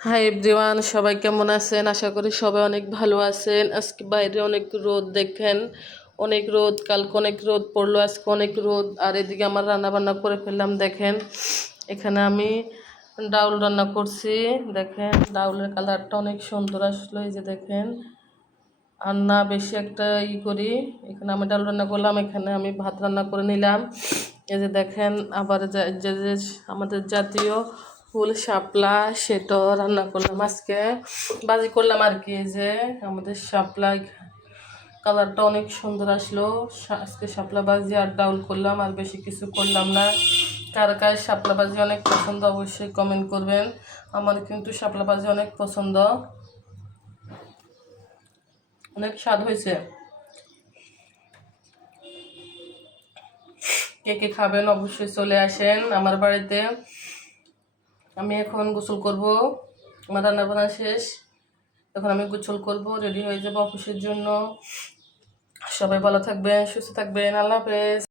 Hi everyone, সবাই কেমন আছেন? আশা করি সবাই অনেক ভালো আছেন। আজকে বাইরে অনেক রোদ, দেখেন অনেক রোদ। কালকে অনেক রোদ পড়লো, আজকে অনেক রোদ। আর এদিকে আমার রান্না বান্না করে ফেললাম। দেখেন এখানে আমি ডাউল রান্না করছি। দেখেন ডাউলের কালারটা অনেক সুন্দর আসলো, এই যে দেখেন। আর না বেশি একটা করি। এখানে আমি ডাল রান্না করলাম, এখানে আমি ভাত রান্না করে নিলাম। এই যে দেখেন আবার যে যে আমাদের জাতীয় ফুল শাপলা, সেটাও রান্না করলাম আজকে, ভাজি করলাম আর কি। এই যে আমাদের শাপলা কালারটা অনেক সুন্দর আসলো। আজকে শাপলা ভাজি আর ডাউল করলাম, আর বেশি কিছু করলাম না। কার কার শাপলা ভাজি অনেক পছন্দ অবশ্যই কমেন্ট করবেন। আমার কিন্তু শাপলা ভাজি অনেক পছন্দ, অনেক স্বাদ হয়েছে। কে কে খাবেন অবশ্যই চলে আসেন আমার বাড়িতে। আমি এখন গোসল করব, আমার রান্না বান্না শেষ। এখন আমি গোসল করব, রেডি হয়ে যাবো অফিসের জন্য। সবাই ভালো থাকবেন, সুস্থ থাকবেন। আল্লাহ হাফেজ।